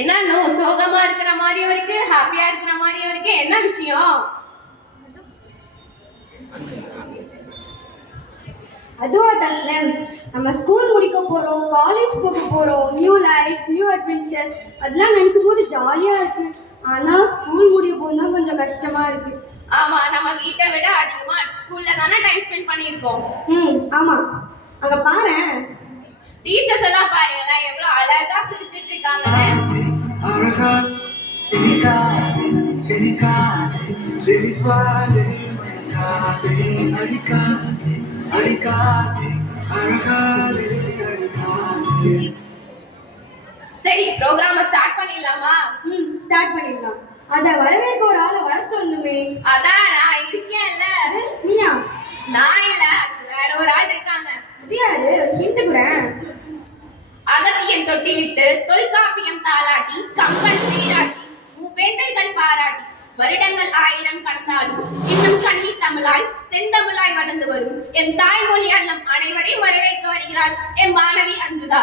என்ன சோகமா இருக்கிற மாதிரியும் இருக்கு, ஹாப்பியா இருக்கிற மாதிரியும் இருக்கு. என்ன விஷயம்? அதுவா தஸ்லன், நம்ம ஸ்கூல் முடிக்க போறோம், காலேஜ் போக போறோம், நியூ லைஃப், நியூ அட்வென்ச்சர், அதெல்லாம் நினைக்கும் போது ஜாலியா இருக்கு. ஆனா ஸ்கூல் முடிய போதுதான் கொஞ்சம் கஷ்டமா இருக்கு. ஆமா, நம்ம வீட்டை விட அதிகமா ஸ்கூல்ல தானே டைம் ஸ்பெண்ட் பண்ணியிருக்கோம். ஆமா. அங்க பாரு, டீச்சர்ஸ் எல்லாம் பாருங்களா எவ்வளவு அழகா சிரிச்சிட்டு இருக்காங்கன்னு. சரி, ப்ரோக்ராம ஸ்டார்ட் பண்ணிடலாமா? ஸ்டார்ட் பண்ணிடலாம். அத வரவேற்க ஒரு ஆளை வர சொல்லணுமே. அதான் நான் இருக்கேன்ல. நீயா? நான் இல்ல, வேற ஒரு ஆள் இருக்காங்க. அது யாரு? ஹிண்ட் கூட. அகத்தியன் தொட்டிலிட்டு தொல்காப்பியம் தாளாட்டி கம்பன் சீராட்டி மூவேந்தர்கள் பாராட்டி வருடங்கள் 1000 கடந்தாலும் இன்னும் கண்ணி தமிழாய் செந்தமிழாய் வளர்ந்து வரும் எம் தாய்மொழியால் நம் அனைவரையும் வரவேற்க வருகிறாள் எம் மாணவி அஞ்சுதா.